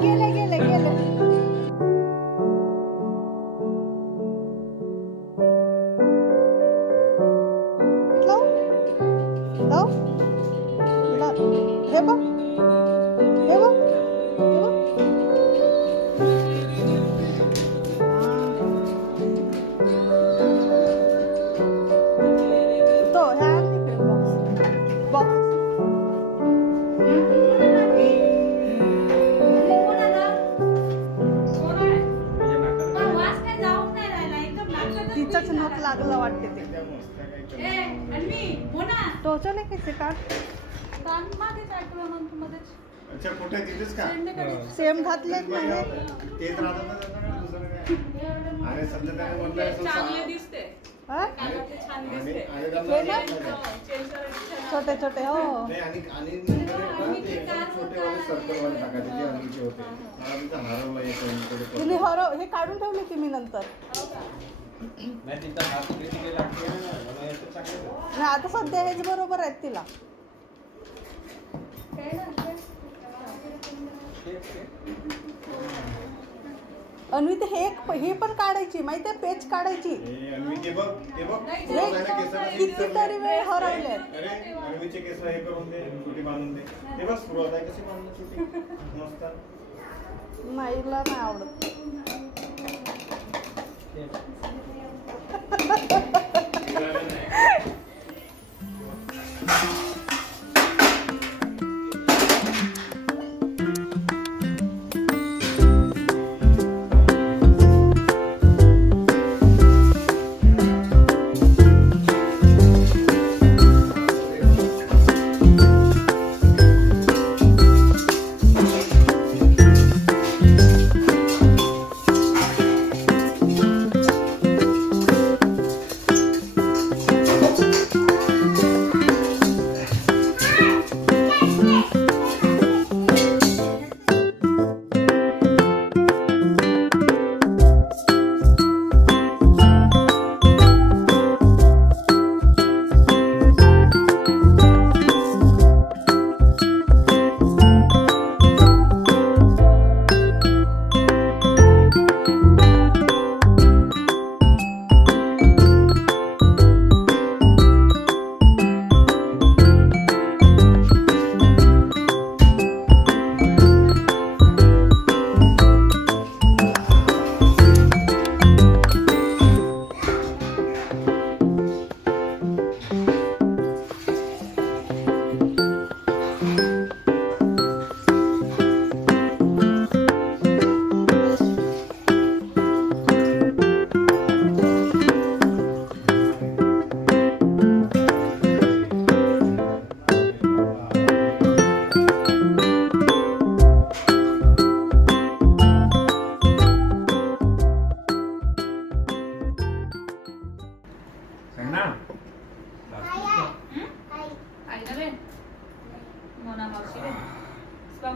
गेले गेले गेले हे बघ हे बघ तो ह्या बॉक्स तिचंच नख लागलं वाटते ते टोचले कसे काढ अच्छा कुठे तिथेच का सेम घातलेत ना हे तेच राहतात ना दुसरं काय अरे सध्या त्याने म्हटलं चांगले दिसते हा? छान दिसते हे ना छोटे छोटे हो नाही आणि छोटे वाले सर्कल वाले टाकायचे जे अंगीचे होते मला तिथं हरवलं एक तिने हे काढून ठेवले की मी नंतर नाही तिथं हात किती केला नाही आता सध्या हेच बरोबर आहेत तिला अन्वी ते हे पण काढायची माहितीये पेच काढायची कितीतरी वेळ हरवले अरे अन्वीचे केस हे करून दे छोटी बांधून दे हे बघ सुरुवात आहे कशी बांधून छोटी मस्त नाही नाही आवडत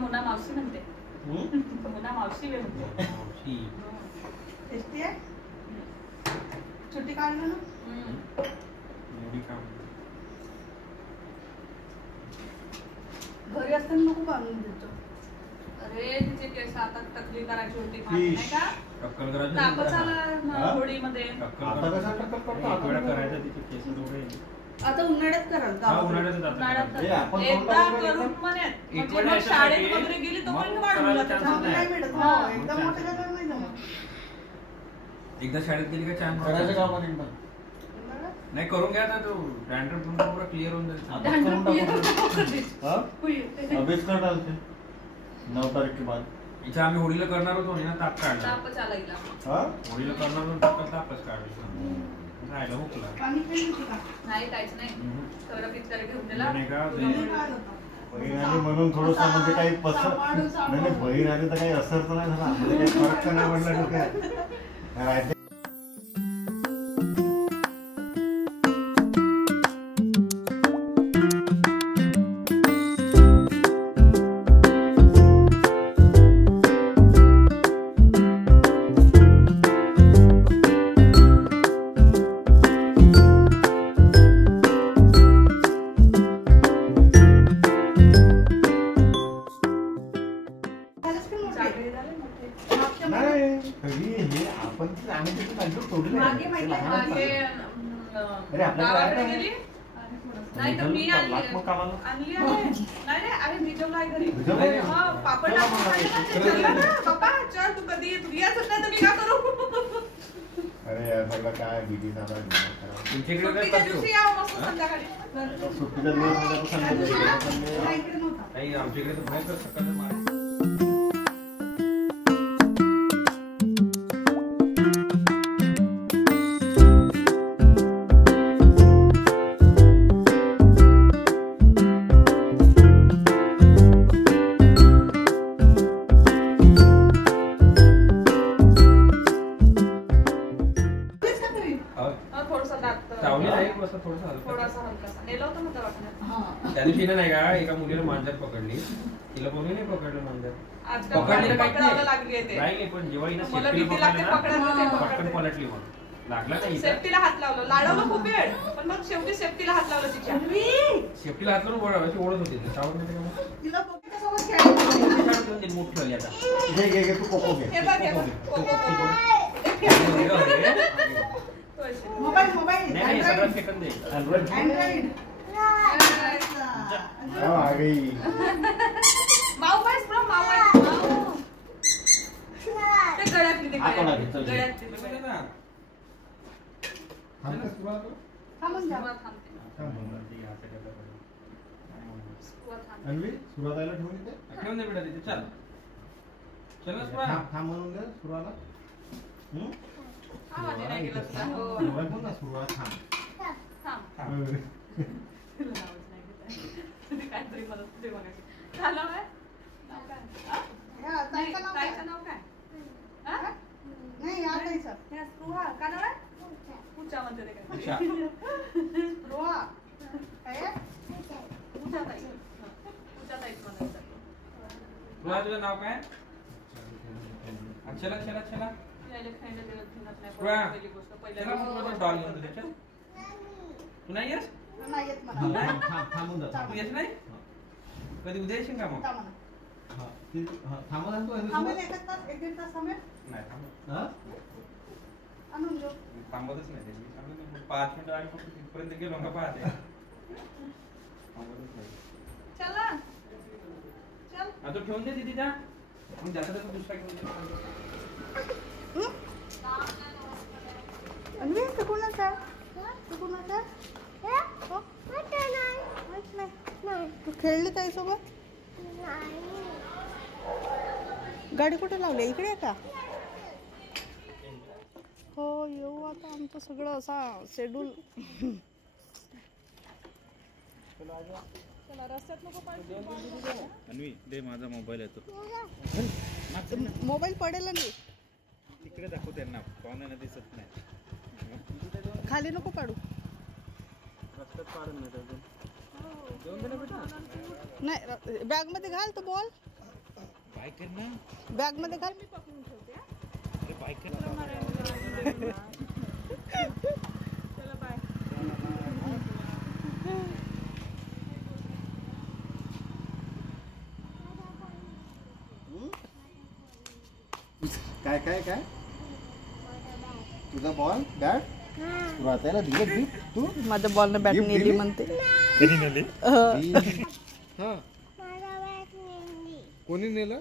मोना मावशी म्हणते मोना मावशी म्हणते छुट्टी काढलं ना घरी असताना नको बांधून देतो अरे तिचे केस आता टकली करायची होती नाही का तापच आला होळीमध्ये आता कसा टक्कल करतो आता करायचं तिचे केस दोघे आता उन्हाळ्यात कराल एकदा करून म्हणत म्हणजे मग शाळेत वगैरे गेली तर पण वाढून जातात नाही मिळत एकदम मोठे झाल्यावर नाही जमत एकदा शाळेत गेली का छान करायचं का आपण एकदा नाही करून घ्या ना तो डॅन्ड्रफ पूर्ण क्लिअर होऊन जाईल अभ्यास कर डालते 9 तारीख के बाद इथे आम्ही होळीला करणार होतो ना ताप काढला तापच आला हिला होळीला करणार होतो तापच काढला राहिला हुकला नाही काहीच नाही सगळं पिक्चर घेऊन दिला बहीण आली म्हणून थोडंसं म्हणजे काही पसर नाही बहीण आली तर काही असर तर नाही झाला म्हणजे काही फरक तर नाही पडला डोक्यात राहते वेगळे झाले मोठे. नाही तरी हे आपण आम्ही तिथे तांदूळ तोडले मागे ते मागे लहान मागे असताना. अरे आपल्याकडे गावाकडे आहे गेली का? नाही तर मी आणली लाख मग कामाला. आणली आहे नाही नाही आहे भिजवलं आहे घरी भिजवलं आहे? हा पापड चला टाकून मग. खाल्लं ना ते. चला ना पप्पा चल तू कधी तू याच नाही तर मी काय करू अरे यार सगळं काय बिगी झाला तुमच्याकडे काय सुट्टीच्या करतो? दिवशी या मस्त संध्याकाळी सुट्टीचा दिवस म्हणजे तो संध्याकाळी. नाही, इकडे नव्हता. नाही आमच्याकडे तर भयंकर सकाळचं मार. तेच का तुम्ही? हो. हा, थोडंसं दात चावली नाही बस थोडंसं हलकं. थोडासा हलकासा नेलं होतं ना दवाखान्यात. त्या दिवशी नाही का एका मुलीला मांजर पकडली तिला कोणी नाही पकडलं मांजर आजकाल पकडली पकडायला काही लागली आहे ते. नाही पण जेव्हा हिनं मला सेफ्टी भीती लागते पकडायला ते पटकन पकडते. पलटली मग लागला नाही इथं. सेफ्टीला हात लावलं लाडवलं खूप वेळ पण मग शेवटी सेफ्टीला हात लावलं तिच्या सेफ्टीला हात करून अशी ओढत होती ती. चावत नाही का मग? तिला बघितल्यासोबत खेळायचं. ती काढून ठेवून दिली, मोठी झाली आता. घे तू कोको घे. हे बघ हे बघ. तो कोकी कोण? मुलगा होते. तो अशी. मोबाईल नाही नाही सगळं फेकून दे. Android. अँड्रॉइड हो, आ गई. माऊ पाहिजे पुढं माऊ आहे. माऊ. ते गळ्यातली ते हा, कोणा घे, चल. गळ्यातली ते बघा ना. थांबतेस तुला आता? थांबून जा. सुरुवात थांबते. थांब म्हणून. सुरुवात थांबते. अन्वी सुरुवातीला ठेवून इथे. ठेवून दे बेटा तिथे चल चल ना सुरा. थांब म्हणून दे सुरुवाला. हा, माझे नाही गेलं तुला. हो. बोल ना सुरुवात थांब. थांब. तुला नावच नाही घेत आहे. तुम्ही काहीतरी मदत होते मगाशी. काय नाव आहे? नाव काय? हा? या, नाही, ताईचं नाव काय? ताईचं नाव काय? हा? नाही या ताईचं. या, स्पृहा. काय नाव आहे? पूजा म्हणते ते काय? उषा. रोहा. काय आहे? पूजा ताई. हा. पूजा ताईच म्हणायचं. सुरा तुझं नाव काय? चला चला चला. यायला खायला दिलं धिंगात नाही स्पृहा. पडत. पहिली गोष्ट पहिल्या चला मग माझा डॉल घेऊन दे त्याच्यात. तू नाही येस? नाही येत मला. थांबून जा. तू येस नाही? कधी उद्या येशील का मग? थांबा ना. थांबून जा तू अन्वी थांबेल सोबत. एक तास, एक दीड तास थांबेल. नाही थांबत. हा? आणून घेऊ. थांबतच नाही ते. मी थांबत नाही. 5 मिनिटं आम्ही फक्त तिथपर्यंत गेलो का पाहते. थांबतच नाही. चल ना. चल. हा, तो ठेवून दे दीदीचा. मग जाता जाता दुसरा घेऊन दे. अन्वी ते कोणाचं आहे? ते कोणाचं आहे? हो? माहित नाही. तू खेळली ताईसोबत? गाडी कुठे लावली इकडे आहे का? हो येऊ आता आमचं सगळं असा शेड्यूल. चला रस्त्यात नको पाहिजे. अन्वी दे माझा मोबाईल येतो मोबाईल पडेल नाही तिकडे दाखव त्यांना पाहुण्यांना दिसत नाही खाली नको पाडू. रस्त्यात पाडून नाही बॅग मध्ये घाल तो बॉल. बाय कर ना बॅग मध्ये घाल. अरे बाय कर ना चला बाय. काय काय काय तुझा बॉल बॅट सुरुवातीला दिलं गिफ्ट तू. माझ्या बॉलनं बॅट Gift नेली दिली? म्हणते. कधी नेली हा कोणी नेलं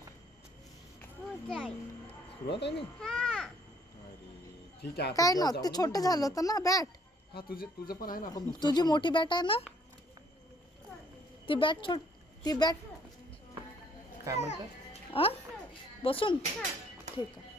सुरुवात आहे ना. ठीक आहे आपण काय तेव्हा ना जाऊ ते छोटं झालं होतं ना बॅट. हा तुझं पण आहे ना आपण दुसरं तुझी पण- मोठी बॅट आहे ना ती बॅट ती बॅट काय म्हणतात बसून ठीक आहे.